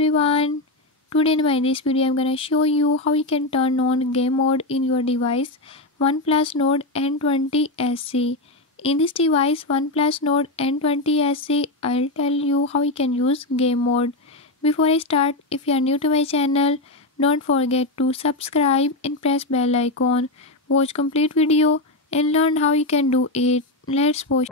everyone. Today in this video I'm gonna show you how you can turn on game mode in your device OnePlus Nord N20 SE. In this device OnePlus Nord N20 SE, I'll tell you how you can use game mode. Before I start, if you are new to my channel, don't forget to subscribe and press bell icon. Watch complete video and learn how you can do it. Let's watch.